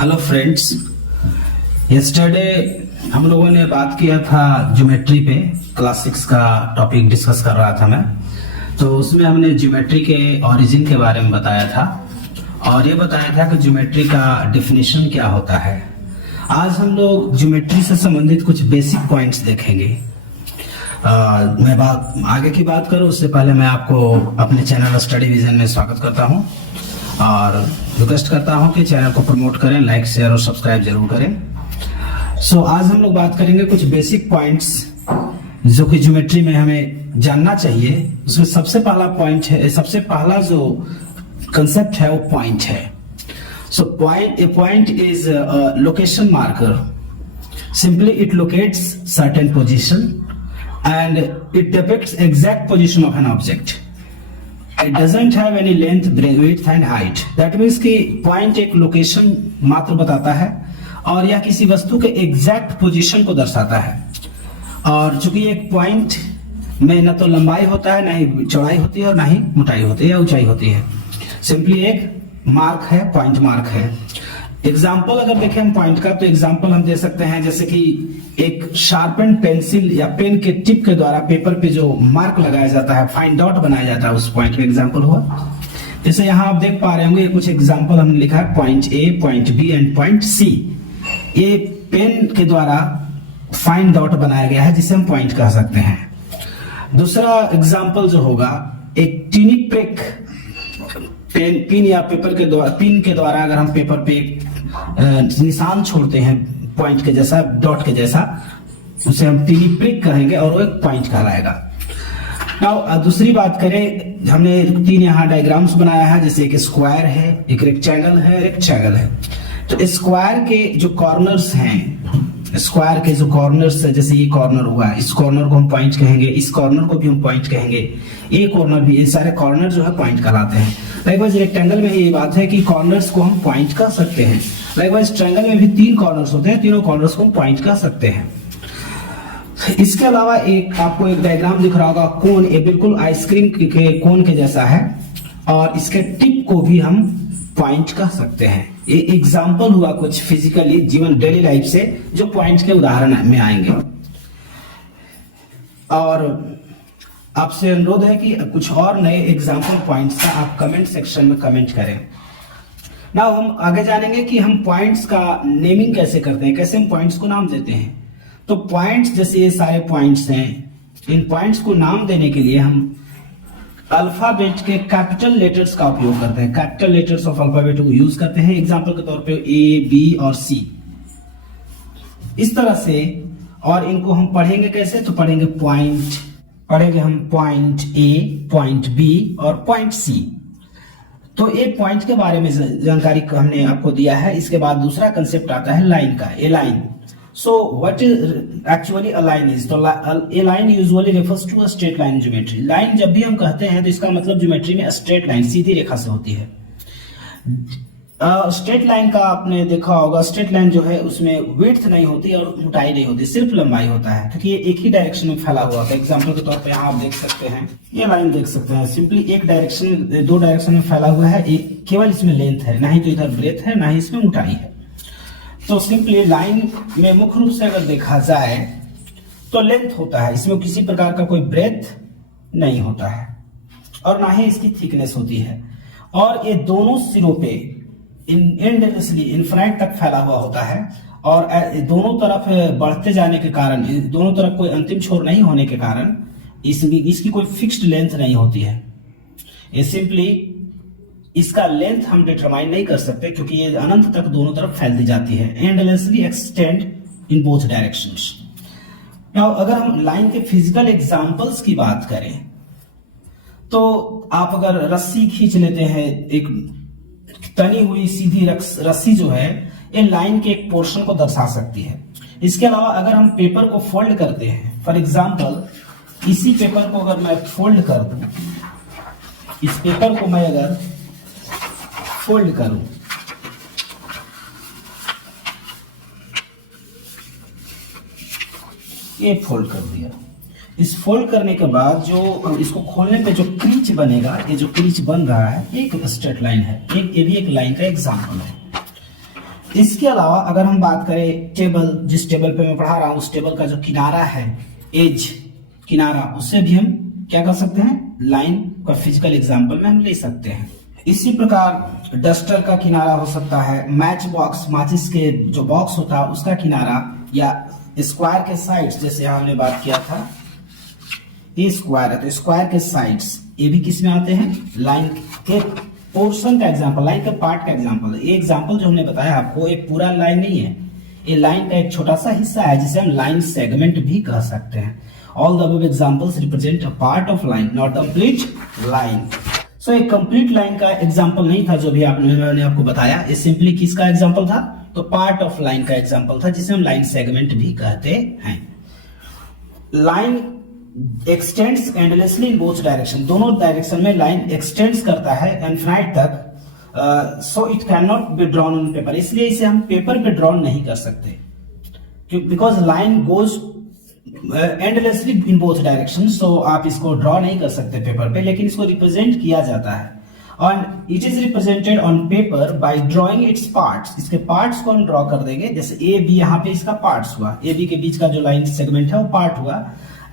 Hello friends, yesterday हम लोगों ने बात किया था ज्योमेट्री पे। क्लास 6 का टॉपिक डिस्कस कर रहा था मैं, तो उसमें हमने ज्योमेट्री के ओरिजिन के बारे में बताया था और ये बताया था कि ज्योमेट्री का डेफिनेशन क्या होता है। आज हम लोग ज्योमेट्री से संबंधित कुछ बेसिक पॉइंट्स देखेंगे। मैं आगे की बात करूं उससे पहले मैं आपको अपने चैनल स्टडी विजन में स्वागत करता हूं और रिक्वेस्ट करता हूं कि चैनल को प्रमोट करें, लाइक शेयर और सब्सक्राइब जरूर करें। आज हम लोग बात करेंगे कुछ बेसिक पॉइंट्स जो कि ज्योमेट्री में हमें जानना चाहिए। उसमें सबसे पहला पॉइंट है, सबसे पहला जो कंसेप्ट है वो पॉइंट है। A point is location marker. Simply it locates certain position and it depicts exact position of an object. It doesn't have any length, width and height. That means कि point एक location मात्र बताता है और या किसी वस्तु के एग्जैक्ट पोजीशन को दर्शाता है। और चूंकि एक पॉइंट में न तो लंबाई होता है, न ही चौड़ाई होती है और न ही मोटाई होती है या ऊंचाई होती है। सिंपली एक मार्क है, पॉइंट मार्क है। एग्जाम्पल अगर देखें हम पॉइंट का, तो एग्जाम्पल हम दे सकते हैं जैसे कि एक शार्पन पेंसिल या पेन के टिप के द्वारा पेपर पे जो मार्क लगाया जाता है, फाइन डॉट बनाया जाता है, उस पॉइंट का एग्जाम्पल हुआ। जैसे यहाँ आप देख पा रहे होंगे कुछ एग्जाम्पल हमने लिखा है, point A, point B and point C. ये पेन के द्वारा फाइन डॉट बनाया गया है जिसे हम पॉइंट कह सकते हैं। दूसरा एग्जाम्पल जो होगा, एक टीनी प्रिक पिन या पेपर के द्वारा, पिन के द्वारा अगर हम पेपर पे एक निशान छोड़ते हैं पॉइंट के जैसा, डॉट के जैसा, उसे हम टीनी प्रिक कहेंगे और वो एक पॉइंट कहलाएगा। नाउ दूसरी बात करें, हमने 3 यहाँ डायग्राम्स बनाया है, जैसे एक स्क्वायर है, एक रेक्टेंगल है, रेक्टेंगल है। तो स्क्वायर के जो कॉर्नर्स हैं, स्क्वायर के जो कॉर्नर्स है, जैसे ये कॉर्नर हुआ, इस कॉर्नर को हम पॉइंट कहेंगे, इस कॉर्नर को भी हम पॉइंट कहेंगे, ये कॉर्नर भी, ये सारे कॉर्नर जो है पॉइंट कहलाते हैं। लाइकवाइज रेक्टेंगल में ये बात है कि कॉर्नर्स को हम पॉइंट कह सकते हैं। लाइकवाइज ट्रायंगल में भी 3 कॉर्नर्स होते हैं, तीनों कॉर्नर्स को हम पॉइंट कह सकते हैं। इसके अलावा एक आपको एक डायग्राम दिख रहा होगा, कोन, ये बिल्कुल आइसक्रीम के कोन के जैसा है और इसके टिप को भी हम पॉइंट कह सकते हैं। ये एग्जाम्पल हुआ कुछ फिजिकली जीवन डेली लाइफ से जो पॉइंट के उदाहरण में आएंगे। और आपसे अनुरोध है कि कुछ और नए एग्जाम्पल पॉइंट्स का आप कमेंट सेक्शन में कमेंट करें। नाउ हम आगे जानेंगे कि हम पॉइंट्स का नेमिंग कैसे करते हैं, कैसे हम पॉइंट्स को नाम देते हैं। तो पॉइंट्स, जैसे ये सारे पॉइंट्स हैं, इन पॉइंट्स को नाम देने के लिए हम अल्फाबेट के कैपिटल लेटर्स का उपयोग करते हैं। कैपिटल लेटर्स ऑफ अल्फाबेट को यूज करते हैं। एग्जाम्पल के तौर पे ए, बी और सी, इस तरह से। और इनको हम पढ़ेंगे कैसे, तो पढ़ेंगे हम पॉइंट ए, पॉइंट बी और पॉइंट सी। तो एक पॉइंट के बारे में जानकारी हमने आपको दिया है। इसके बाद दूसरा कंसेप्ट आता है लाइन का, A line. So what is actually a line is, तो A line usually refers to a straight line in geometry. Line जब भी हम कहते हैं तो इसका मतलब ज्योमेट्री में स्ट्रेट लाइन, सीधी रेखा से होती है। स्ट्रेट लाइन का आपने देखा होगा, स्ट्रेट लाइन जो है उसमें विड्थ नहीं होती और मोटाई नहीं होती, सिर्फ लंबाई होता है, क्योंकि ये एक ही डायरेक्शन में फैला हुआ होता है। एग्जांपल के तौर पे यहाँ आप देख सकते हैं, ये लाइन देख सकते हैं, सिंपली एक डायरेक्शन, 2 डायरेक्शन में फैला हुआ है। केवल इसमें लेंथ है, ना ही तो इधर ब्रेथ है, ना ही इसमें मोटाई है। तो सिंपली लाइन में मुख्य रूप से अगर देखा जाए तो लेंथ होता है, इसमें किसी प्रकार का कोई ब्रेथ नहीं होता है और ना ही इसकी थिकनेस होती है। और ये दोनों सिरों पे एंडलेसली इनफिनाइट तक फैला हुआ होता है और दोनों तरफ बढ़ते जाने के कारण, दोनों तरफ कोई अंतिम छोर नहीं होने के कारण इसकी कोई फिक्स्ड लेंथ नहीं होती है। ये सिंपली इसका लेंथ हम डिटरमाइन नहीं कर सकते क्योंकि ये अनंत तक दोनों तरफ फैलती जाती है, endlessly extend in both directions. Now अगर हम लाइन के फिजिकल एग्जांपल्स की बात करें तो आप अगर रस्सी खींच लेते हैं, एक तनी हुई सीधी रस्सी जो है, ये लाइन के एक पोर्शन को दर्शा सकती है। इसके अलावा अगर हम पेपर को फोल्ड करते हैं, फॉर एग्जांपल इसी पेपर को अगर मैं फोल्ड कर दूं, इस पेपर को मैं अगर फोल्ड करूं, ये फोल्ड कर दिया। इस फोल्ड करने के बाद जो इसको खोलने पे जो क्रीच बनेगा, ये जो क्रीच बन रहा है एक स्ट्रेट लाइन है, ये भी एक लाइन का एग्जांपल है। इसके अलावा अगर हम बात करें टेबल, जिस टेबल पे मैं पढ़ा रहा हूं उस टेबल का जो किनारा है, एज किनारा, उससे भी हम क्या कर सकते हैं, लाइन का फिजिकल एग्जांपल में हम ले सकते हैं। इसी प्रकार डस्टर का किनारा हो सकता है, मैच बॉक्स, माचिस के जो बॉक्स होता है उसका किनारा, या स्क्वायर के साइड्स, जैसे हमने बात किया था ये स्क्वायर है तो स्क्वायर के साइड्स, ये भी किस में आते हैं, लाइन के पोर्शन का एग्जांपल, लाइन के पार्ट का एग्जांपल। ये एग्जांपल जो हमने बताया आपको, ये पूरा लाइन नहीं है, ये लाइन का एक छोटा सा हिस्सा है जिसे हम लाइन सेगमेंट भी कह सकते हैं। All the above examples represent a part of line, not complete line. So एक कंप्लीट लाइन का एग्जांपल नहीं था जो भी मैंने आपको बताया, ये सिंपली किसका एग्जांपल था, तो पार्ट ऑफ लाइन का एग्जांपल था जिसे हम लाइन सेगमेंट भी कहते हैं। Line extends endlessly in both direction, दोनों डायरेक्शन में लाइन एक्सटेंड्स करता है इनफिनाइट तक। So it can not be drawn on paper, इसलिए इसे हम पेपर पे ड्रॉ नहीं कर सकते, because line goes endlessly in both direction. So आप इसको ड्रॉ नहीं कर सकते पेपर पे, लेकिन इसको रिप्रेजेंट किया जाता है। और it is represented on paper bye drawing its parts, इसके पार्ट्स को हम ड्रॉ कर देंगे, जैसे ए बी, यहाँ पे इसका पार्ट्स हुआ, ए बी के बीच का जो लाइन सेगमेंट है वो पार्ट हुआ,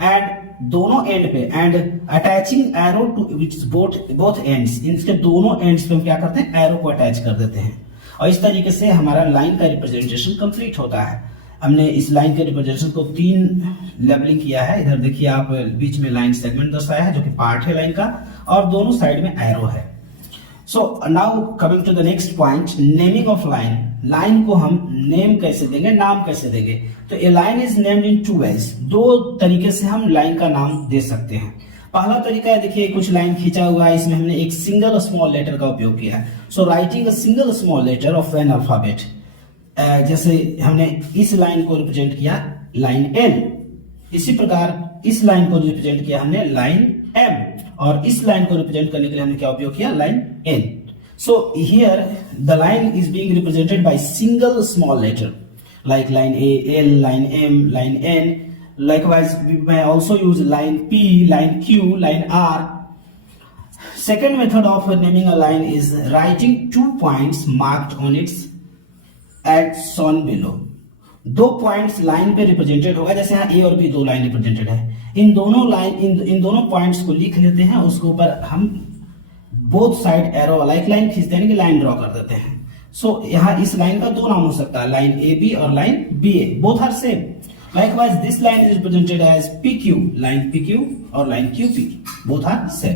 एंड दोनों एंड पे, end attaching arrow to which both ends, इनके दोनों एंड्स पे हम क्या करते हैं, एरो को अटैच कर देते हैं, और इस तरीके से हमारा लाइन का रिप्रेजेंटेशन कंप्लीट होता है। हमने इस लाइन के रिप्रेजेंटेशन को 3 लेबलिंग किया है। इधर देखिए आप, बीच में लाइन सेगमेंट दर्शाया है जो कि पार्ट है लाइन का, और दोनों साइड में एरो है। So now coming to the next point, naming of line. Line को हम नेम कैसे देंगे, नाम कैसे देंगे, तो A line is named in 2 ways, 2 तरीके से हम लाइन का नाम दे सकते हैं। पहला तरीका है, देखिए कुछ लाइन खींचा हुआ है, इसमें हमने एक सिंगल स्मॉल लेटर का उपयोग किया है। So writing a single small letter of an alphabet, जैसे हमने इस लाइन को रिप्रेजेंट किया लाइन एल, इसी प्रकार इस लाइन को रिप्रेजेंट किया हमने लाइन एम, और इस लाइन को रिप्रेजेंट करने के लिए हमने क्या उपयोग किया, line N. So here the line is being represented by single small letter like line A, L, line M, line N. Likewise, we may also use line P, line Q, line R. Second method of naming a line is writing 2 points marked on its as shown below. 2 points line पे represented होगा, जैसे यहाँ A और B 2 line represented है, इन दोनों points को लिख लेते हैं, उसके ऊपर हम बोथ साइड एरो वाला एक लाइन खींचते हैं कि लाइन ड्रॉ कर देते हैं। सो यहाँ इस लाइन का 2 नाम हो सकता है, लाइन ए बी और line B A, both are same. Likewise this line is represented as P Q, line P Q और line Q P, both are same.